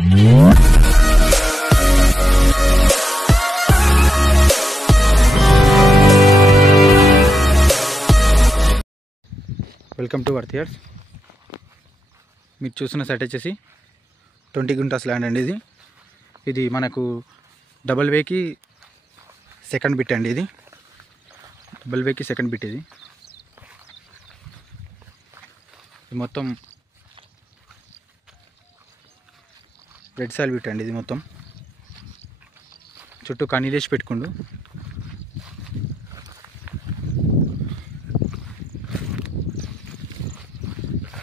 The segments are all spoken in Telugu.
Welcome to వర్తియర్స్. మీరు చూస్తున్న సైట్ వచ్చేసి 20 గుంటాస్ ల్యాండ్ అండి. ఇది మనకు డబల్ వేకి సెకండ్ బిట్ అండి. ఇది డబల్ వేకి సెకండ్ బిట్. ఇది మొత్తం రెడ్ సాయిల్ బిట్ అండి. ఇది మొత్తం చుట్టూ కనీలేసి పెట్టుకుండు.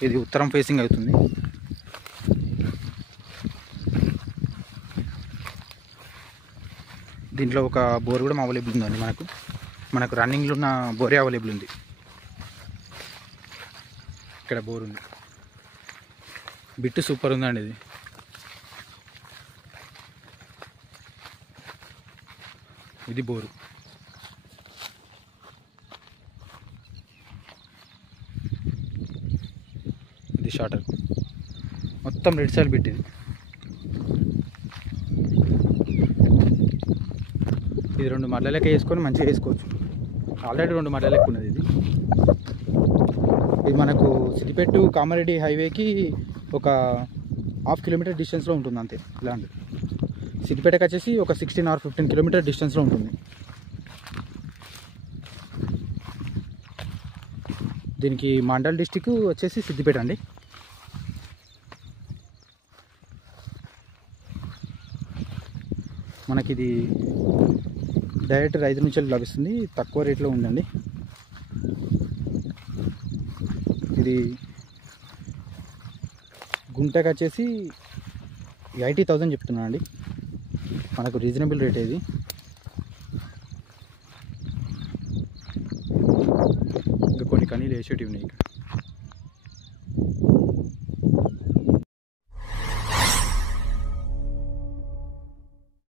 ఇది ఉత్తరం ఫేసింగ్ అవుతుంది. దీంట్లో ఒక బోర్ కూడా అవైలబుల్ ఉందండి. మనకు రన్నింగ్లో ఉన్న బోరే అవైలబుల్ ఉంది. ఇక్కడ బోర్ ఉంది. బిట్ సూపర్ ఉందండి. ఇది బోరు. ఇది షార్టర్. మొత్తం రెడ్ సాయిల్ బిట్. ఇది 2 మడ్ల లెక్క వేసుకొని మంచిగా వేసుకోవచ్చు. ఆల్రెడీ 2 మడ్ల లెక్క ఉన్నది. ఇది మనకు సిద్దిపేట కామారెడ్డి హైవేకి ఒక 1/2 కిలోమీటర్ డిస్టెన్స్లో ఉంటుంది అంతే ల్యాండ్. సిద్దిపేటకి వచ్చేసి ఒక 16 or 15 కిలోమీటర్ డిస్టెన్స్లో ఉంటుంది. దీనికి మండల్ డిస్టిక్ వచ్చేసి సిద్దిపేట అండి. మనకి ఇది డైరెక్ట్ రైతు నుంచి లభిస్తుంది. తక్కువ రేట్లో ఉందండి. ఇది గుంటకు వచ్చేసి 80,000 చెప్తున్నాను అండి. మనకు రీజనబుల్ రేట్. ఇది ఇంకా కొన్ని కనీలు వేసేటివి ఉన్నాయి ఇక్కడ.